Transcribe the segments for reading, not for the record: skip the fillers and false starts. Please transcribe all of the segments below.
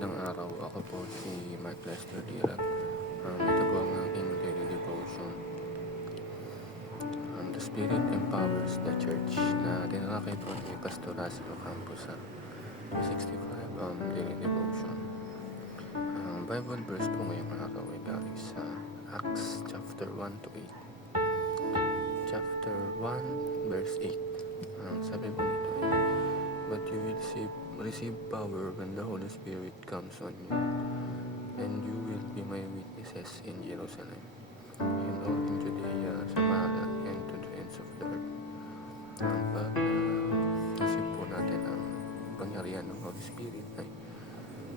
Magandang araw, ako po si Mark Lester Diran. Ito po ang aking daily devotion. The Spirit Empowers the Church na tinalakay po ni Pastor Rasio Campos sa 265 daily devotion. Ang Bible verse po ngayong araw ay galing sa Acts chapter 1 to 8. Chapter 1 verse 8. Sabi po nito ay, "But you will receive power when the Holy Spirit comes on you, and you will be my witnesses in Jerusalem, in all in Judea, Samaria, and to the ends of the earth." Pag isip po natin ang pangyarihan ng Holy Spirit ay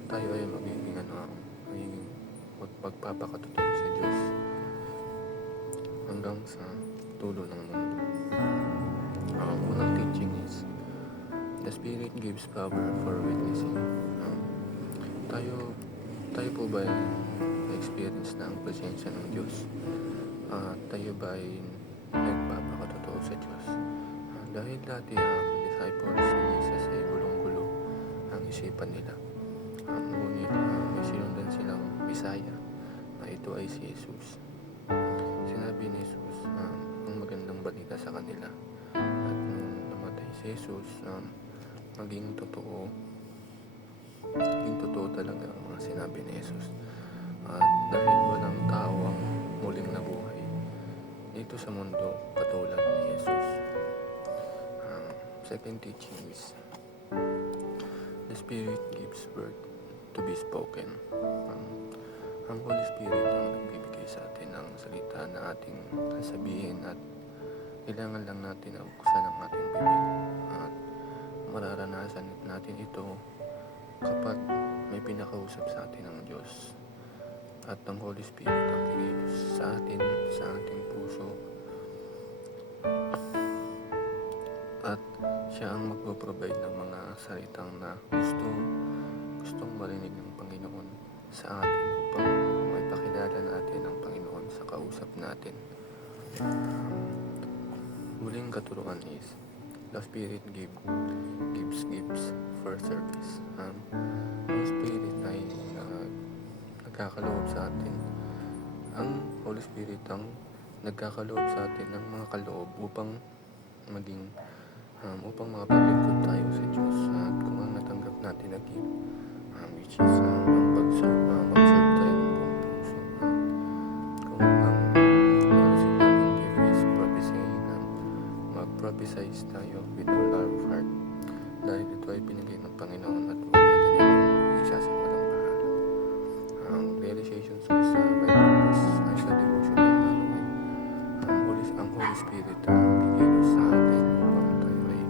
tayo ay magiging magpapakatotoo sa Diyos hanggang sa dulo ng mundo. Ang unang teaching is, the Spirit gives power for witnessing. Tayo po ba ay experience na ang presensya ng Diyos? Tayo ba ay nagpapakatotoo sa Diyos? Dahil dati ang disciples ni Jesus ay gulong-gulo ang isipan nila. Ngunit may sinundan silang Bisaya na ito ay si Jesus. Sinabi ni Jesus ang magandang balita sa kanila. At nung namatay si Jesus, maging totoo talaga ang mga sinabi ni Jesus. At dahil walang tao ang muling nabuhay dito sa mundo katulad ni Jesus. Second teaching is, the Spirit gives word to be spoken. Ang Holy Spirit ang nagbibigay sa atin ng salita na ating sasabihin, at kailangan lang natin na buksan ang ating bibig. At mararanasan natin ito kapag may pinakausap sa atin ng Diyos. At ang Holy Spirit ang kikilos sa atin, sa ating puso. At siya ang magpo-provide ng mga salitang na gustong marinig ng Panginoon sa atin upang maipakilala natin ang Panginoon sa kausap natin. Huling katuruan is, the Spirit gives gifts for service. Ang Spirit ay nagkakaloob sa atin. Ang Holy Spirit ang nagkakaloob sa atin ng mga kaloob upang makapaglingkod tayo sa Diyos. At kung ang natanggap natin na gift, which is mag-serve tayo ng buong puso. At kung ang na-receive natin gift is prophecy, mag-prophesy tayo with all our heart, dahil ito ay binigay ng Panginoon at huwag natin itong isa sa walang bahala. Ang realizations ko sa Bible verse ay sa devotion ng araw ay ang Holy Spirit ang kikilos sa atin upang tayo ay